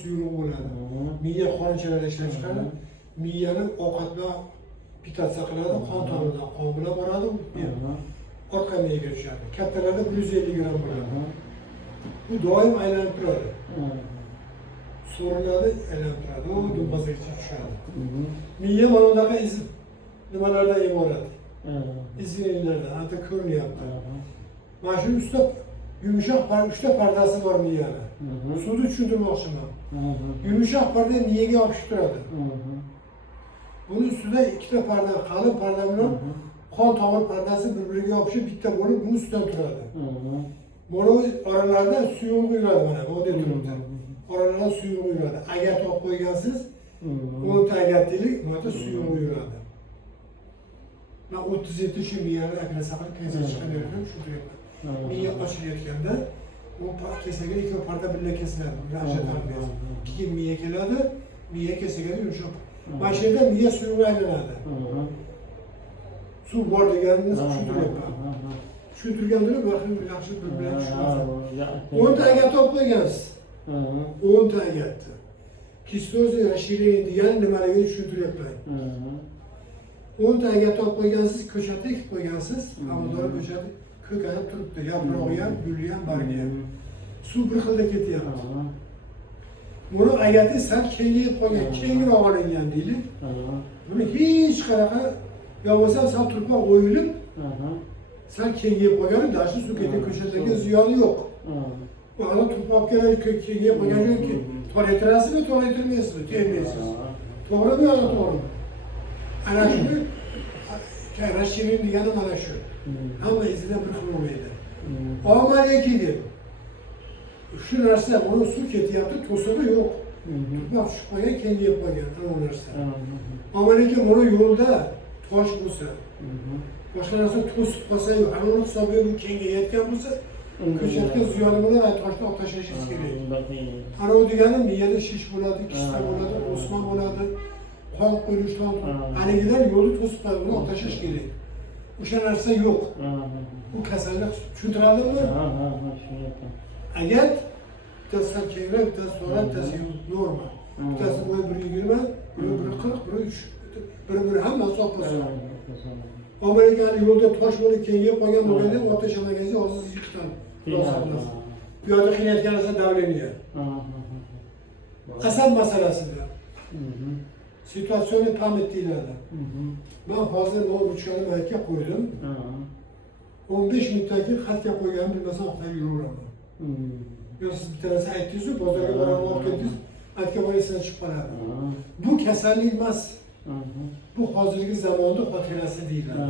suyuğu bo'ladi. Miya qonchalar ishlab chiqadi. Miyani ovqat bilan pitatsiya qiladi, qon tomiridan qon bilan boradi, orqa miyaga tushadi. Kattalarda 150 gram bo'ladi. Bu doim aylanib turadi. So'rinadi, aylanib turadi. U dumbazgacha tushadi. Miya mana bunaqa nimalardan iborat. İzmirlilerden, hatta ko'rinyapti. Mana shu ustida yumshoq 3 ta pardasi bor miyani. Suvni tushuntirmoqchiman. Yumshoq parda miyaga yopishib turadi. Bunun ustida 2 ta parda, qalin parda bilan qon tomir pardasi bir-biriga yopishib bitta bo'lib, buni ustidan turadi. Mana oralarda suyuq yuradi mana, bu yerda turibdi. Oralarda suyuq yuradi. Agar olib qo'ygansiz, 10 ta agatlik, bu yerda suyuq yuradi. Ben 37 şu miyani akılasa qilib pensa chiqaverdim, shu turibman. Miya ochilayotganda u kesaga ikki parda birga kesiladi. Ajratamiz. Keyin miya keladi, miya kesaga yumshoq. Mana shu yerda miya suyuqga aylanadi. Suv bor deganini tushuntiryapman. Tushuntirganda baxtim yaxshi bilan tushunasiz. 10 ta agat olib qo'ygansiz. 10 ta agatni. Kistoz расширение degani nimaligini tushuntiryapman. 10 ta agat olib qo'ygansiz, ko'chatga ekib qo'ygansiz, amaldor ko'chatni ko'karib turibdi, yaprog'i ham, guli ham, bargi ham. Suv bir xilda ketyapti. Buni agati sal kengayib qolgan, kengroq olingan deylik. Buni hech qanaqa yo bo'lsa sal turpoq o'yilib, sal kengayib qolgan, dashi suv ketib ko'chatlarga ziyoni yo'q. Bu hali turpoqga kengayib qolgan joyki, to'laytirasizmi, to'laytirmaysizmi, termaysiz. To'g'rimi yoki to'g'rimi? Ana shu rashirin degani mana shu. Hamma izida bir xil bo'lmaydi. Ommaga kelib shu narsa, buni suv ketyapti, to'sig'i yo'q. Turpoq tushib qolgan, kengayib qolgan ana narsa. Ommaga buni yo'lda tosh bo'lsa, boshqa narsa to'sib qolsa, ana uni hisobiga bu kengayayotgan bo'lsa, ko'chatga ziyoni bilan toshni olib tashlashingiz kerak. Ana u degani miyada shish bo'ladi, kista bo'ladi, o'sma bo'ladi. Qon qo'yishdan haligilar yo'lni to'sib qo'yadi, uni olib tashlash kerak. O'sha narsa yo'q. Bu kasallik tushuntiradimi? Agar bittasi kengroq, bittasi so'rab, bittasi norma. Bittasi bo'yi 120, biri 140, biri 3. Biri hammasi opposoq. Amerikani yo'lda tosh bo'lib kengayib qolgan bo'lganda, olib tashlamagansiz, hozir yiqitdan. Bu yerda qiynayotgan narsa davleniya. Asab masalasida. Situasyonu tam ettiğilerden. Ben fazla o uçağını belki koydum. 15 minutdaki xatga qo'yganimni bilmasam oqlab yuraverman. Yo siz bir tanesi aytdingiz-ku, bozorga borib olib keldingiz, aytgan bo'lsangiz chiqib qoladi. Bu kasallik emas. Bu hozirgi zamonning xotirasi deyiladi.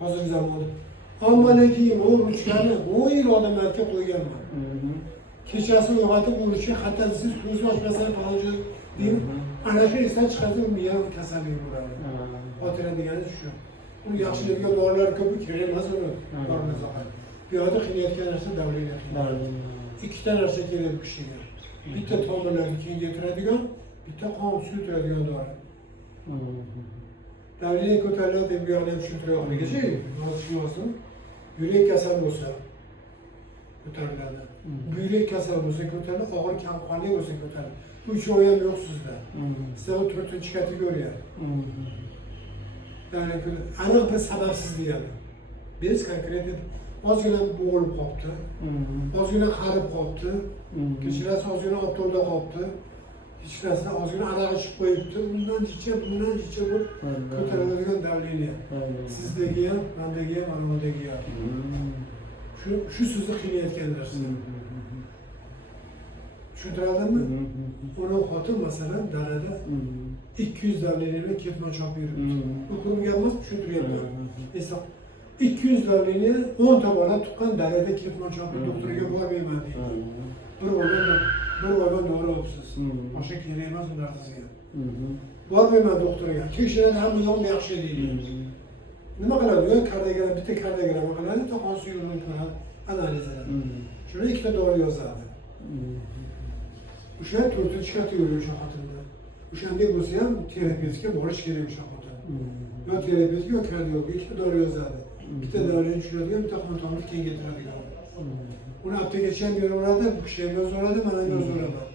Hozirgi zamonda. Ommaligi o ruchkani 10 yil odamlarga qo'yganman. Kechasi uyg'otib u ruchka xatdan siz ko'zni ochmasangiz falonchi deyib, ana shu esdan chiqadi, miya kasalligi bo'ladi. Xotira degani shu. Uni yaxshilikka dorilar ko'p kerak emas uni. Bu yerda qiynayotgan narsa davleniya. Ikkita narsa kerak bu kishiga. Bitta tomirlarni kengaytiradigan, bitta qon suyultiradigan dori. Davleniya ko'tariladi deb bu yoqda ham tushuntiryapman-ki, tushunmasin. Yurak kasal bo'lsa ko'tariladi. Buyrak kasal bo'lsa ko'tariladi, og'ir kamqonlik bo'lsa ko'tariladi. Bu uchovi ham yo'q sizda. Sizda o 4-chi kategoriya. Aniq bir sababsiz degani. Biz konkret ozgina bo'g'ilib qolibdi, ozgina qarib qolibdi, kechirasi ozgina obto'lda qolibdi, hech narsa ozgina aroq ichib qo'yibdi, bundan jicha bo'lib ko'tariladigan davleniya. Sizdagi ham, mendagi ham, anavdagi ham. Shu sizni qiynayotgan narsa. Tushuntiradimmi? Ona xotin masalan dalada 200 davleniyaga ketmon chopib yuribdi. Bu qurib gap emas, tushuntiryapman. Esa 200 davleniya 10 ta bola tuqqan dalada ketmon chopib doktorga bormayman deydi. Bir oydan dori olibsiz. Boshqa kerak emas u narsasiga. Bormayman doktorga. Tekshiradi, hamma yo'q yaxshi deydi. Nima qiladi? Yo kardiogram, bitta kardiogram qiladi, to qon suyuqligini ko'radi, analiz qiladi. Shuni ikkita dori yozadi. O'sha 4-chi kategoriya o'sha xotinda. O'shanday bo'lsa ham terapevtga borish kerak o'sha xotin. Yo terapevtga yo kardiologga ikkita dori yozadi. Bitta dorini tushiradigan, bitta qon tomirni kengaytiradigan. Uni aptekachi ham beraveradi, bu kishi ham yozaveradi, men ham yozaverman.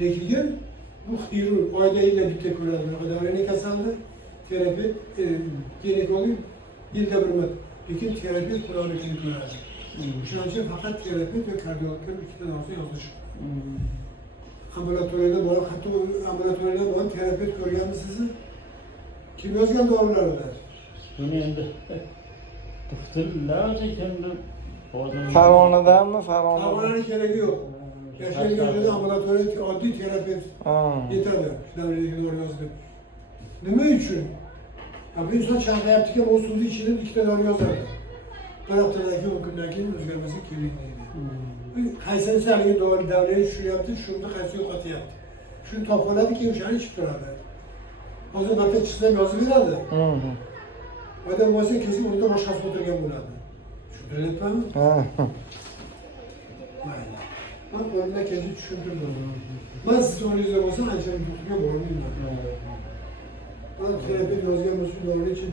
Lekin bu xirurg oyda yılda bitti kuraldı. O kadar öğreni kasaldı. Terapi ginekolog yılda bir mat. Lekin terapi kuralını kim kuraldı? Şu an için fakat terapi ve kardiyologlar iki tane olsa yazmış. Ambulatoriyada bana hatta ambulatoriyada bana terapi görüyordu sizi. Kim yazgan doğrulardı? Bunu endi doktorlar ekanlar. Farg'onadan mı? Farg'ona. Farg'onaning keragi yo'q. Yashil joyda ambulatoriya oddiy terapevt yetadi. Davlatga doğru yozdi. Nima uchun? Bir inson chaqyaptiki, o suvni ichidan ikkita dori yozadi. Bir haftadan keyin, 10 kundan keyin o'zgarmasa kerak deydi. Qaysinisi haligi dori davraga tushiryapti, shunda qaysi yo'qotyapti. Shuni topib oladiki, o'shani ichib turadi. Hozir marta chiqsam yozib beradi. Odam bo'lsa kesin o'rnida boshqasi o'tirgan bo'ladi. Tushuntiryapmanmi? Mayli. Ben önüne kendi düşündürüm. Ben size onu izle olsa açarım tutmaya borluyum. Ben terapi gözgem olsun doğru için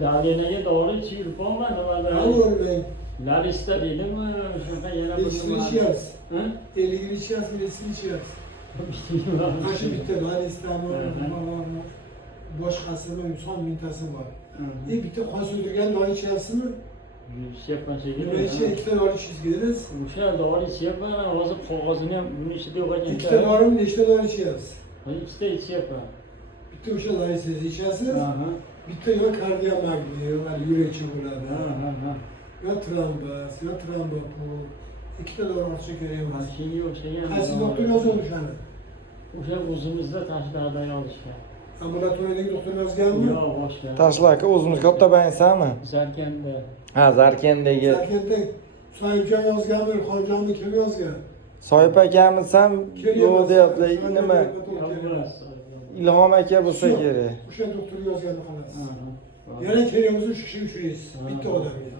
Dalya'ya doğru çiğlik olmadı valla. ne olur ben? Larista dedim mi? Şurada yana Elisini içeriz. 50 gün içeriz, elisini içeriz. Kaşı bitti, ben İstanbul, başkasının son mintası var. Bitti, konsültürgen doğru içeriz mi? Şey yapma şey Ben içeri 2 tane doğru çizgileriz. Bu şey doğru şey yapma, ağzı kağıdını hem bunun içinde yok. 2 tane doğru mu, 5 tane doğru içeriz. İşte içi yapma. Bitti o şey doğru içeriz, içersiniz. Bitti ya kardiyomagni, ya yürek çubuğları. Ya trombos, ya trombopol. 2 tane doğru şekeri var. Şey yok, şey yok. Qaysi doktor yozulmuş hani? O'sha o'zimizda tashqaridan olishgan. Ambulatoriyadagi doktor yozganmi? Yo'q, boshqa. Tashla aka, o'zimiz ko'p tabansami? Zarkanda. Ha, Zarkandagi. Zarkanda Soyibjon yozganmi, Ilhomjonmi kim yozgan? Soyib akamiz ham yo'q deyaptilar. Nima? Ilhom aka bo'lsa kerak. O'sha doktor yozganmi xolos. Yana kerakmiz shu kishi uchraysiz. Bitta odamga.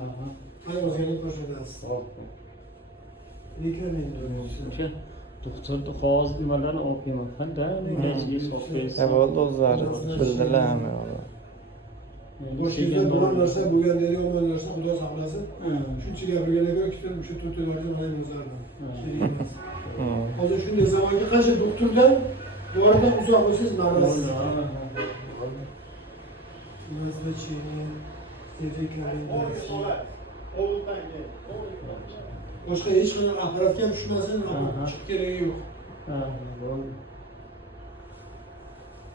Mana yozganing ko'rsatasiz. Lekin endi O'sha doktorni qog'oz nimalarni olib kelmoqda, nechga solib bersa. Bo'ldi o'zlari bildilar hamma. bosh yuzda biron narsa bo'lgandagi yomon narsa Xudo saqlasin. Shuncha gapirganlarga ikkita o'sha to'rttalarni mana yozardim. Kerak emas. Hozir shunday zamonga qancha doktordan doridan uzoq bo'lsangiz noroziz. Назначение, рекомендации. Boshqa hech qanday apparatga ham shu narsani chiqib keragi yo'q. Bo'ldi.